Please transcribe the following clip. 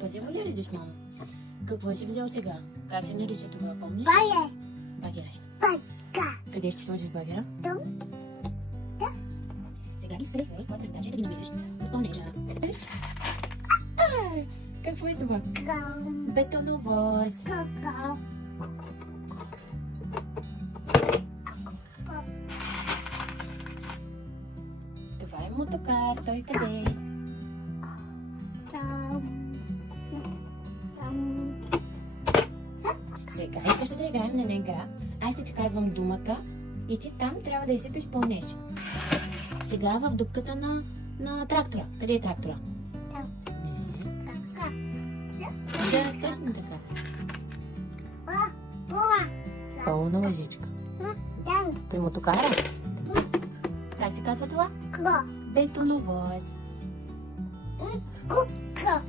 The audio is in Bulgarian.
Пазево ли редиш, мамо? Какво си взел сега? Как се нарича това, помниш? Багер. Багера. Паска. Къде ще сложиш багера? Там. Да. Сега ги спрехай, твоята задача е да ги намериш в пълнежа. Виж? Какво е това? Кам. Бетоновоз. Какао. Това е мотокар. Той къде е? Там. Там. Сега искаш да играем на игра. Аз ще ти казвам думата и ти там трябва да изсипиш пълнеж. Сега в дупката на трактора. Къде е трактора? Там. Кака. Да, точно така. Була. Пълна лъжичка. Там. При мотокара? Как се казва това? Ко. Бетоновоз. Кука.